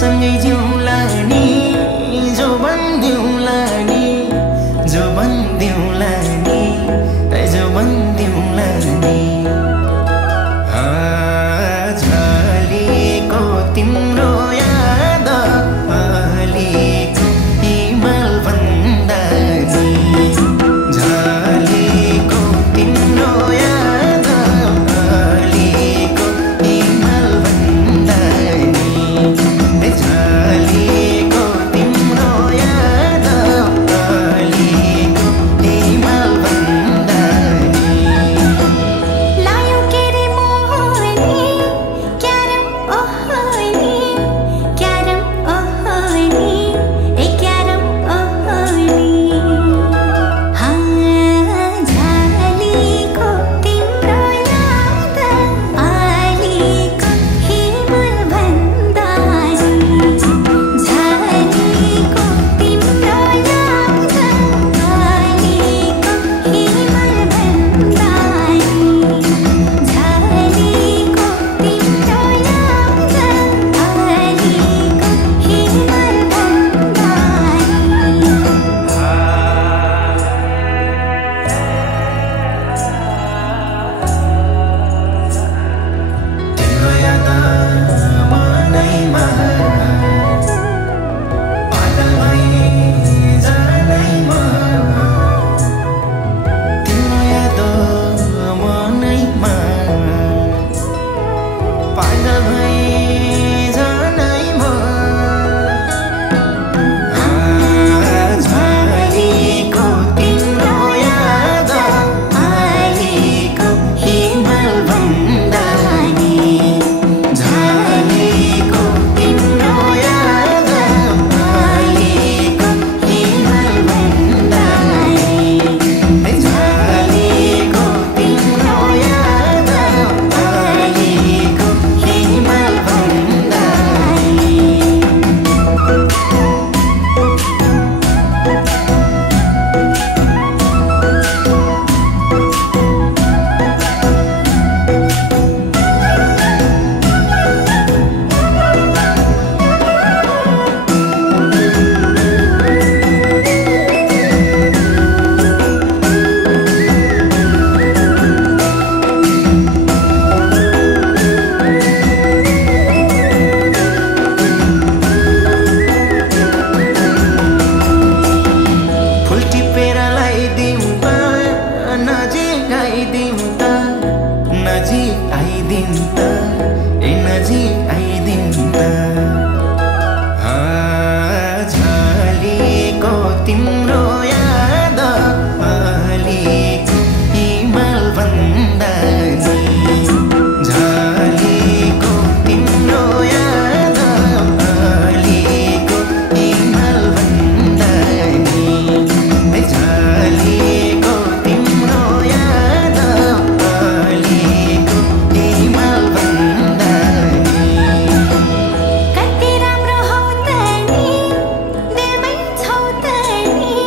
सँगै जिउँला नि जो भन्दिउँला नि जो भन्दिउँला नि जो भन्दिउँला नि झलेको तिम्रो याद अलिको हिमाल भन्दा नि झलेको तिम्रो याद अलिको हिमाल भन्दा नि झलेको तिम्रो याद अलिको हिमाल भन्दा लायो के रे मोहनी क्यारम ओहनी ए क्यारम ओहनी झलेको तिम्रो याद अलिको हिमाल भन्दा नि झलेको तिम्रो याद अलिको हिमाल भन्दा नि झलेको तिम्रो याद अलिको हिमाल भन्दा तिम्रो याद मनैमा पागल भई जानैमा तिम्रो याद मनैमा पागल भई जानैमा झलेको तिम्रो याद अलिको हिमाल भन्दा नि झलेको तिम्रो याद अलिको हिमाल भन्दा नि झलेको तिम्रो याद अलिको हिमाल भन्दा फुल टिपेर लगाइदिउँ त नजिक आइदिउँ त नजिक आइदिउँ त नजिक आइदिउँ त झलेको तिम्रो याद अलिको हिमाल भन्दा नि झलेको तिम्रो याद अलिको हिमाल भन्दा नि झलेको तिम्रो याद अलिको हिमाल भन्दा कति राम्रो हौ त नि दिलमै छौ त नि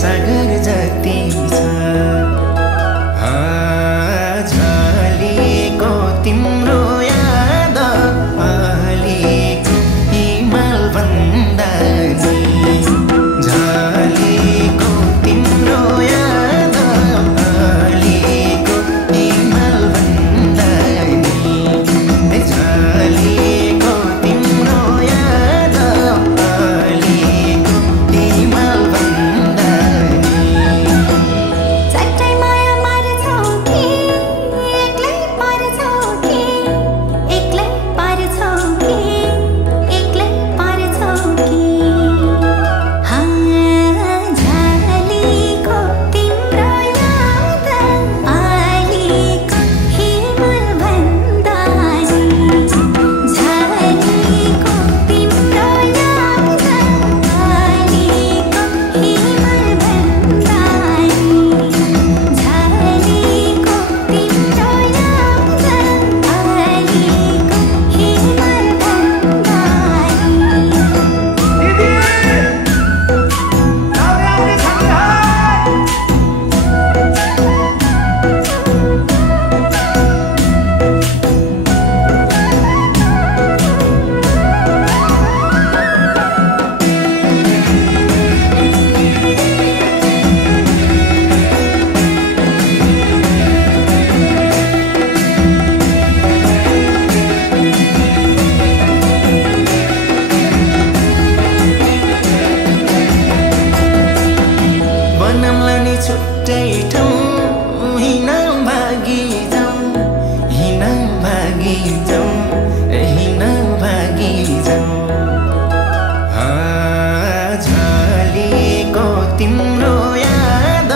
सागर जति छ झलेको तिम्रो याद अलेको हिमाल भन्दा नि झलेको तिम्रो याद अलेको हिमाल भन्दा नि झलेको तिम्रो याद अलेको हिमाल भन्दा चट्टै माया मार्छौ कि एक्लै पार्छौ कि एक्लै पार्छौ कि एक्लै पार्छौ कि झलेको तिम्रो याद अलेको हिमाल भन्दा नि झलेको तिम्रो याद अलेको हिमाल भन्दा नि झलेको तिम्रो याद अलेको हिमाल भन्दा नि बनाउँला नि छुट्टै ठाउँ हिँड भागी जाउँ हिँड भागी जाउँ हिँड भागी जाउँ झलेको तिम्रो याद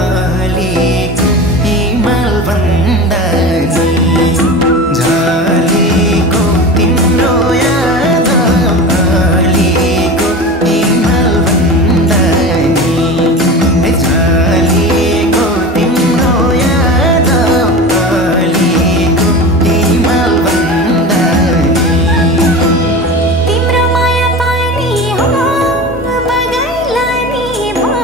अलेको हिमाल भन्दा नि झलेको तिम्रो याद अलेको हिमाल भन्दा नि झलेको तिम्रो याद अलेको हिमाल भन्दा नि तिम्रो माया पानी हो बगाइला नि भो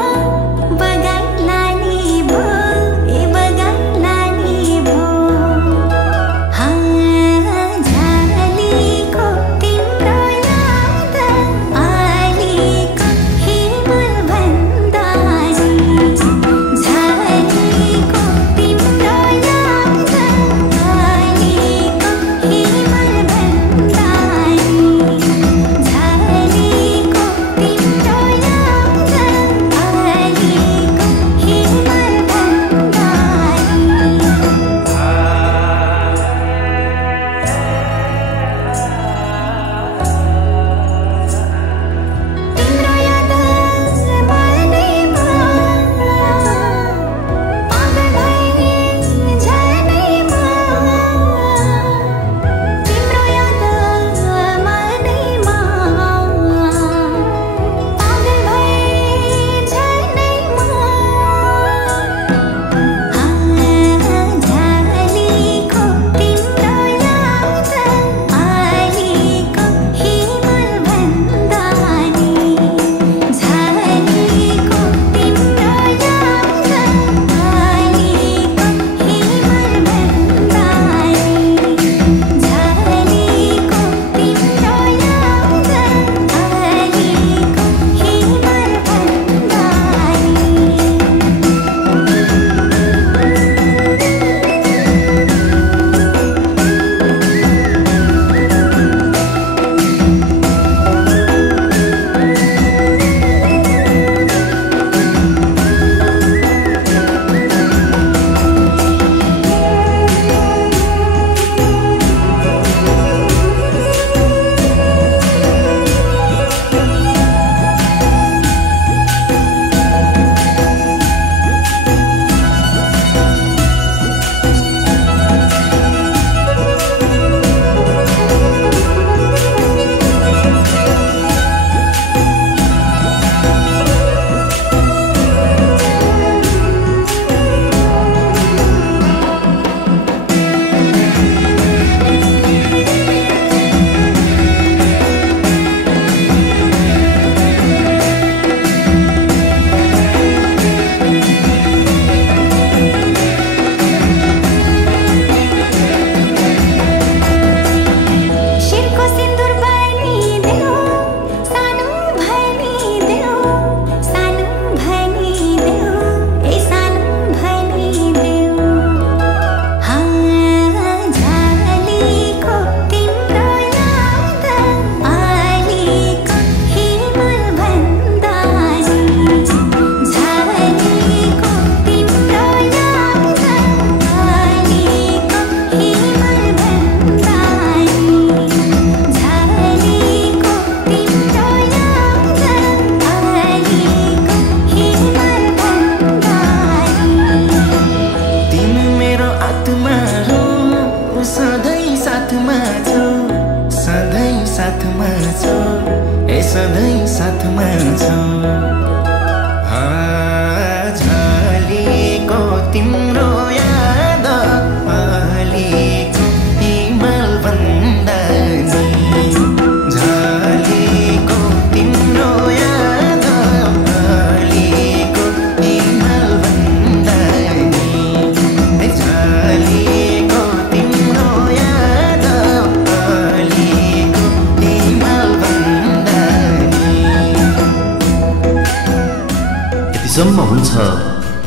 यतिसम्म हुन्छ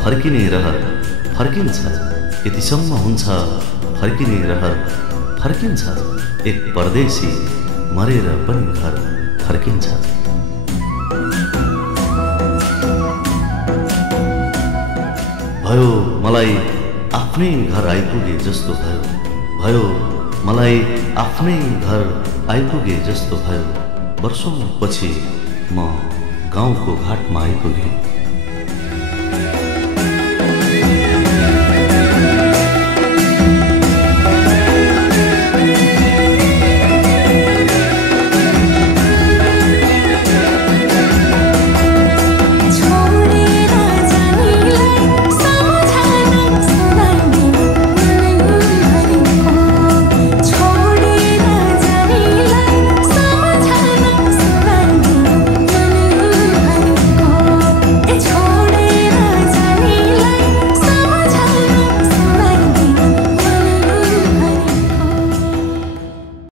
फर्किने रहर फर्किन्छ, यतिसम्म हुन्छ फर्किने रहर फर्किन्छ। एक परदेशी मरेर पनि घर फर्किन्छ। भयो मलाई आफ्नै घर आइपुगे जस्तो भयो मलाई आफ्नै घर आइपुगे जस्तो भयो। वर्षौं पछि म गाउँको घाटमा आइपुगेँ।